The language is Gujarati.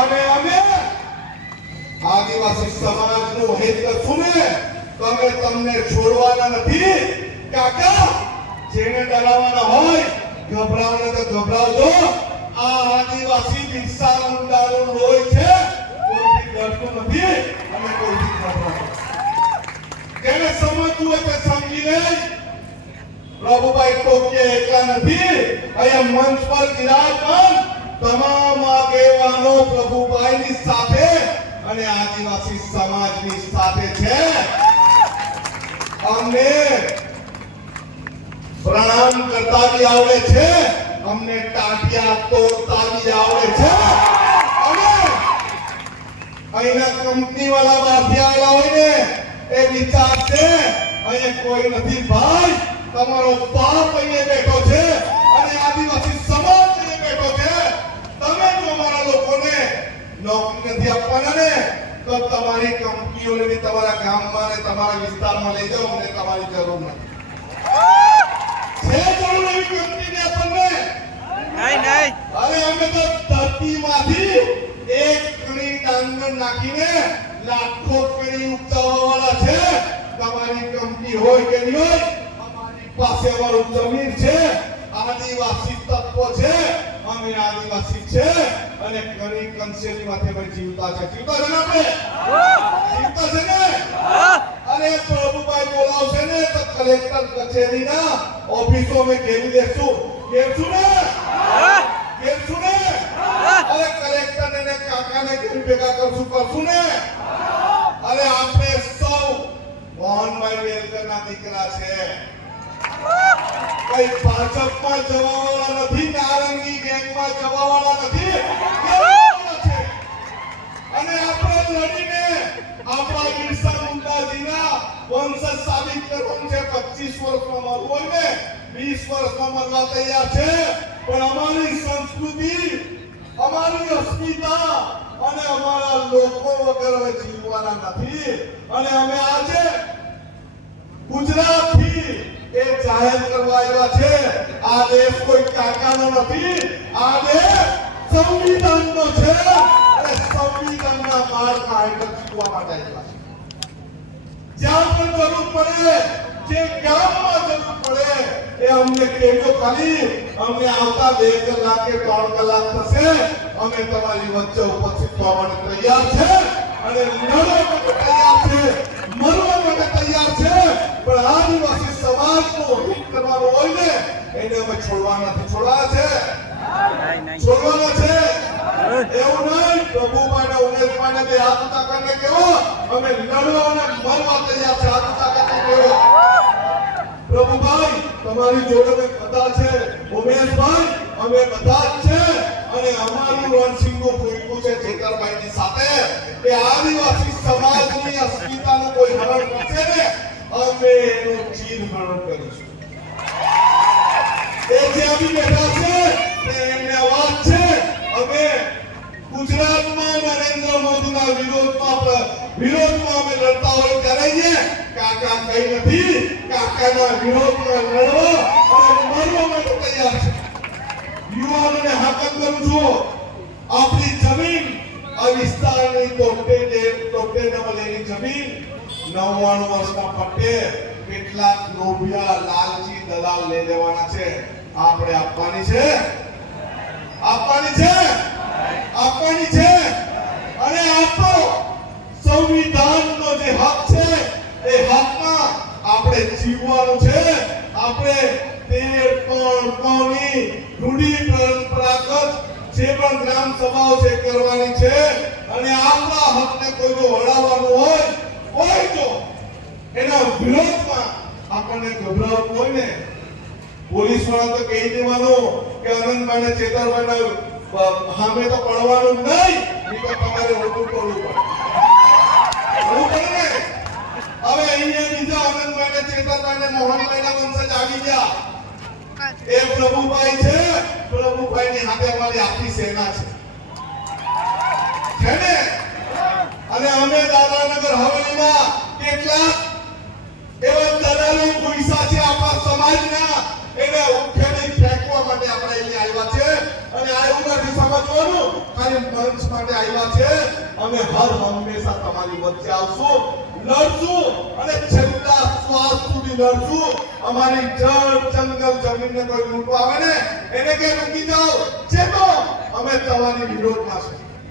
અને અમે આદિવાસી સમાજનું હિત કરશું ને તો અમે તમને છોડવાના નથી કાકા. જેને ડરાવવાના હોય ગભરાવાના તો ગભરાવજો. આ આદિવાસી બિરસા મુંડાનું લોહી છે. કોઈથી ડરતું નથી અને કોઈથી ગભરાતું. જેને સમજવું હોય તે સમજી લે. પ્રભુભાઈ ટોકિયા એકલા નથી. અહીંયા મંચ પર વિરાજમાન તમામ આગેવાનો પ્રભુભાઈની સાથે અને આદિવાસી સમાજની સાથે છે. અમને પ્રણામ કરતા બી આવડે છે, અમને ટાટિયા તોડતા બી આવડે છે. અને અહીંના કંપની વાળા બહારથી આવેલા હોય ને એ વિચાર છે અહીંયા કોઈ નથી ભાઈ. તમારો બાપ અહીંયા બેઠો છે અને આદિવાસી સમાજ અહીંયા બેઠો છે. તમે જો અમારા લોકોને નોકરી નથી આપવાના ને તો તમારી કંપનીઓને બી તમારા ગામમાં ને તમારા વિસ્તારમાં લઈ જાઓ. અમને તમારી જરૂર નથી. છે જરૂર એવી કંપનીને આપણને? નહીં. અરે અમે તો ધરતીમાંથી એક કણી ડાંગર નાખીને લાખો કણી ઉપજાવવાવાળા છે. તમારી કંપની હોય કે નહીં હોય, અમારી પાસે અમારું જમીન છે, આદિવાસી તત્વો છે, અમે આદિવાસી છે અને ઘણી કંસેલી માથે અમે જીવતા છે. જીવતા છે ને આપણે? જીવતા છે ને? અરે પ્રભુભાઈ બોલાવશે ને તો કલેક્ટર કચેરીના ઓફિસો અમે ઘેરી દેશું. ઘેરશું ને? ઘેરશું ને? અરે કલેક્ટર ને કાકાને ઘેરી ભેગા કરશું ને? અરે આપણે સૌ મોહનભાઈ વેલકરના દીકરા છે. કઈ ભાજપમાં જવાવાળા નથી, નારંગી ગેંગમાં જવાવાળા નથી. અને આપણે લડીને આપણા બિરસા મુંડાજીના વંશ સાબિત કરવાનું છે. 25 વર્ષમાં મરવું હોય ને 20 વર્ષમાં મરવા તૈયાર છે. પણ અમારી સંસ્કૃતિ, અમારી અસ્મિતા અને અમારા લોકો વગર હવે જીવવાના નથી. અને અમે આજે ગુજરાતથી એ જાહેર કરવા આવ્યા છે. આ દેશ કોઈ કાકાનો નથી, આ દેશ સંવિધાનનો છે. અને સંવિધાનના માર્ગમાં હેઠળ જીવવા માટે આવ્યા છે. જ્યાં પણ જરૂર પડે, જે ગામમાં જરૂર પડે એ અમને કહેજો. ખાલી અમને આવતા 2 કલાક કે 3 કલાક થશે, અમે તમારી વચ્ચે ઉપસ્થિત થવા માટે તૈયાર છે અને લડવા માટે તૈયાર છે, મરવા માટે તૈયાર છે. પણ આદિવાસી સમાજનું હિત કરવાનું હોય ને એને અમે છોડવાના નથી. છોડવાના છે? છોડવાના છે? એવું નહીં. પ્રભુભાઈને ઉમેશભાઈને બે હાથ ઊંચા કરીને કહો અમે લડવા અને મરવા તૈયાર છે. હાથ ઊંચા કરીને કહો. પ્રભુભાઈ તમારી જોડે અમે બધા છે, ઉમેશભાઈ અમે બધા જ છે. અને અમારું રણસિંહનું ફૂલકું છે જેતરભાઈની સાથે. એ આદિવાસી સમાજની અસ્મિતાનું કોઈ હરણ કરશે ને અમે એનું ચીર હરણ કરીશું. એ જે આવી બેઠા છે એમને વાત છે અમે ગુજરાતમાં નરેન્દ્ર મોદીના વિરોધમાં અમે લડતા હોય ત્યારે કાકા કઈ નથી. કાકાના વિરોધમાં લડવા અને મરવા માટે તૈયાર છે. યુવાનોને હાકલ કરું છું, આપણી જમીન આ વિસ્તારની 73 જમીન 99 વર્ષના પટ્ટે કેટલાક લોભિયા લાલચી દલાલ લઈ લેવાના છે. આપણે આપવાની છે, આપવાની છે, આપવાની છે. અને આપણો સંવિધાનનો જે હક છે એ હકમાં આપણે જીવવાનું છે. આપણે કોની રૂઢી પરંપરાગત જે પણ ગ્રામ સભાઓ છે કરવાની છે. અને આપણા હકને કોઈ જો હડાવવાનું હોય, કોઈ જો એના વિરોધમાં આપણને ગભરાવવું હોય ને પોલીસ વાળા તો કહી દેવાનું કે આનંદભાઈને ચેતરભાઈને સામે તો પડવાનું નહીં, તો તમારે ઓટું કરવું પડે. ને હવે અહીંયા બીજા આનંદભાઈને ચેતરભાઈને મોહનભાઈના વંશજ આવી ગયા. એ પ્રભુભાઈ છે. પ્રભુભાઈની હાથે અમારી આખી સેના છે ને? અને અમે દાદરાનગર હવેલીમાં કેટલાક એવા દલાલો પૈસા છે આપણા સમાજના, એને ઉઠેડી ફેંકવા માટે આપણે અહીંયા આવ્યા છે. અને આ એવું નથી સમજવાનું ખાલી મંચ માટે આવ્યા છે. અમે હર હંમેશા તમારી વચ્ચે આવશું, લડશું અને છેલ્લા શ્વાસ સુધી લડશું. અમારી જળ જંગલ જમીનને કોઈ લૂંટવા આવે ને એને કે રૂકી જાઓ, ચેતો અમે તમારી વિરોધમાં છીએ.